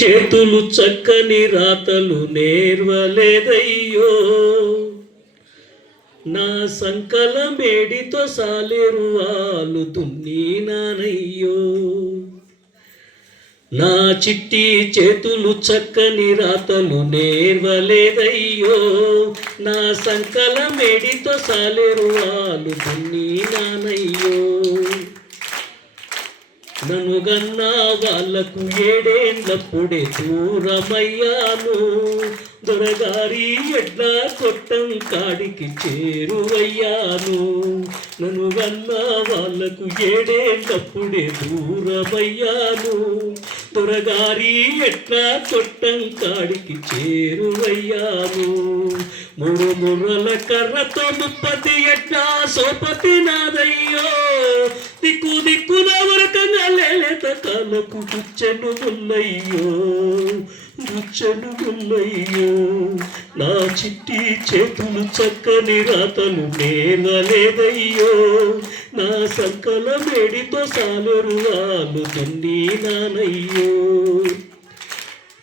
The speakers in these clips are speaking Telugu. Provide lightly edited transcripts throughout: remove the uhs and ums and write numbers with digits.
చేతులు చక్కని రాతలు నేర్వలేదయ్యో, నా సంకల మేడితో సాలేరు వాళ్ళు దున్నీనానయ్యో. నా చిట్టి చేతులు చక్కని రాతలు నేర్వలేదయ్యో, నా సంకల మేడితో సాలేరు వాళ్ళు దున్నీనానయ్యో. నన్ను గన్నా వాళ్ళకు 7 ఏళ్ళప్పుడే దూరమయ్యాను, దొరగారి ఎడ్ల కొట్టం కాడికి చేరువయ్యాను. నన్ను గన్నా వాళ్ళకు 7 ఏళ్ళప్పుడే దూరమయ్యాను, దొరగారి ఎడ్ల కొట్టం కాడికి చేరువయ్యాను. 3 ముర్రల కర్రతో 30 ఎడ్ల సోపతి నాదయ్యో, దిక్కు దిక్కున వరకంగా లేత కాలకు గుచ్చెను గుల్లయ్యో, గుచ్చెను గుల్లయ్యో. నా చిట్టి చేతులు చక్కని రాతలు నేర్వలేదయ్యో, నా సంకల మేడితో సాలరు వాళ్ళు దున్నీనానయ్యో.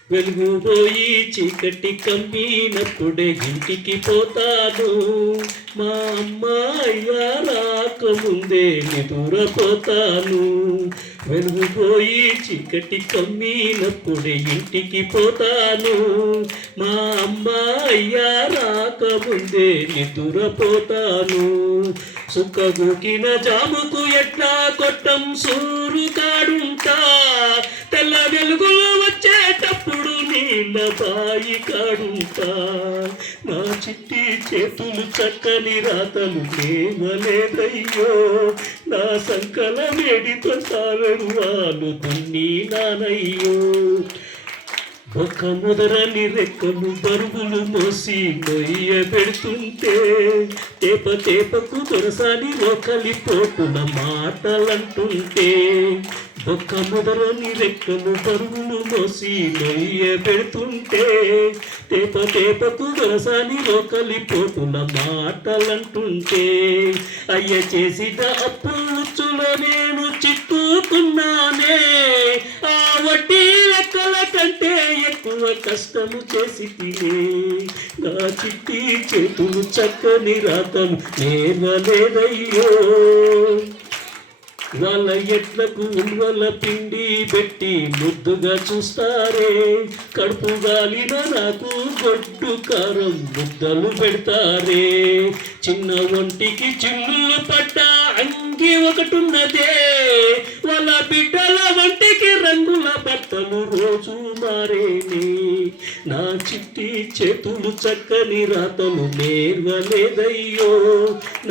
వెలుగు పోయి చీకటి కమ్మినప్పుడే ఇంటికి పోతాను, మా అమ్మాయ్య రాకముందే నిదురపోతాను. వెలుగు పోయి చీకటి కమ్మినప్పుడే ఇంటికి పోతాను, మా అమ్మాయ్య రాకముందే నిదురపోతాను. సుక్కగూకిన జాముకు ఎట్లా కొట్టం సూరు కాడుంటా, తెల్ల వెలుగులో వచ్చేటప్పుడు నీళ్ళ బాయి కాడుంటా. నా చిట్టి చేతులు చక్కని రాతలు నేర్వలేదయ్యో, నా సంకల మేడితో సాలరు వాళ్ళు దున్నీనానయ్యో. ఒక ముదరని రెక్కలు బరువులు మోసి నొయ్య పెడుతుంటే, తేప తేపకు దొరసాని రోకలి పోటున మాటలంటుంటే. ఒక్క ముదరని రెక్కలు బరువులు మోసి నొయ్య పెడుతుంటే, తేప తేపకు దొరసాని రోకలి పోటున మాటలంటుంటే. అయ్య చేసిన అప్పుచులో నేను చిక్కుకున్నానే, ఆ వడ్డీ లెక్కల కంటే ఎక్కువ కష్టము చేసి తినే. నా చిట్టి చేతులు చక్కని రాతలు నేర్వలేదయ్యో, వాళ్ళ ఎట్లకు ఉల్వల పిండి పెట్టి ముద్దుగా చూస్తారే, కడుపు గాలిన నాకు గొడ్డు కారం ముద్దలు పెడతారే. చిన్న ఒంటికి చిల్లులు పడ్డ అంగి ఒకటున్నదే, వాళ్ళ బిడ్డల వంటికి రంగుల బట్టలు రోజు మారేనే. నా చిట్టి చేతులు చక్కని రాతలు నేర్వలేదయ్యో,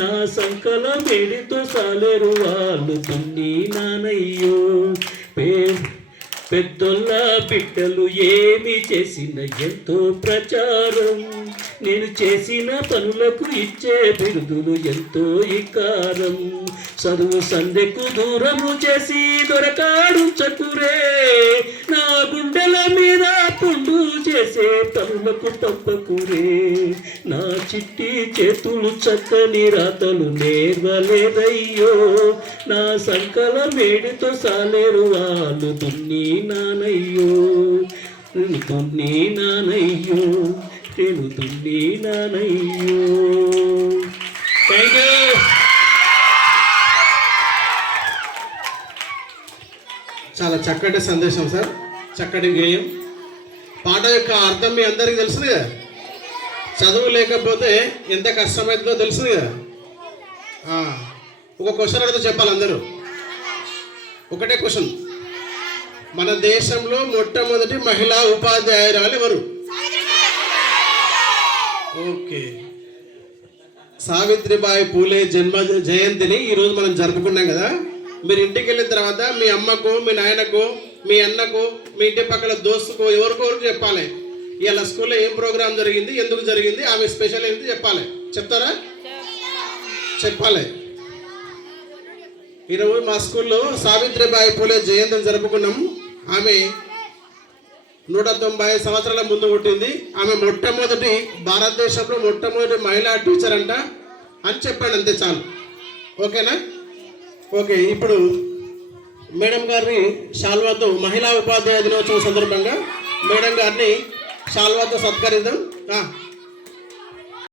నా సంకల మేడితో సాలేరు వాళ్ళు దున్నీనానయ్యో. పెద్దొల్ల బిడ్డలు ఏమి చేసిన ఎంతో ప్రచారం, నేను చేసిన పనులకు ఇచ్చే బిరుదులు ఎంతో ఇకారం. చదువు సందెకు దూరము చేసి దొరకాడుంచకురే, నా గుండెల మీద పుండు చేసే పనులకు పంపకురే. నా చిట్టి చేతులు చక్కని రాతలు నేర్వలేదయ్యో, నా సంకల మేడితో సాలేరు వాళ్ళు దున్నీనానయ్యో, దున్నీనానయ్యో, నేను దున్నీనానయ్యో. Thank you. చాలా చక్కటి సందేశం సార్, చక్కటి గేయం. పాట యొక్క అర్థం మీ అందరికీ తెలుసును కదా, చదువు లేకపోతే ఎంత కష్టమవుతుందో తెలుసును కదా. ఒక క్వశ్చన్ అడిగితే చెప్పాలి అందరూ. ఒకటే క్వశ్చన్, మన దేశంలో మొట్టమొదటి మహిళా ఉపాధ్యాయురాలు ఎవరు? ఓకే, సావిత్రిబాయి పూలే జన్మ జయంతిని ఈరోజు మనం జరుపుకున్నాం కదా. మీరు ఇంటికి వెళ్ళిన తర్వాత మీ అమ్మకు, మీ నాయనకు, మీ అన్నకు, మీ ఇంటి పక్కల దోస్తుకు, ఎవరికొరకు చెప్పాలి ఇలా స్కూల్లో ఏం ప్రోగ్రామ్ జరిగింది, ఎందుకు జరిగింది, ఆమె స్పెషల్ ఏంటి చెప్పాలి. చెప్తారా? చెప్పాలి. ఈరోజు మా స్కూల్లో సావిత్రిబాయి పూలే జయంతిని జరుపుకున్నాం. ఆమె 190 సంవత్సరాల ముందు పుట్టింది. ఆమె మొట్టమొదటి భారతదేశంలో మొట్టమొదటి మహిళా టీచర్ అంట అని చెప్పాడు, అంతే చాలు. ఓకేనా? ఓకే, ఇప్పుడు మేడం గారిని శాల్వాతో మహిళా ఉపాధ్యాయ దినోత్సవం సందర్భంగా మేడం గారిని శాల్వాతో సత్కరిద్దాం.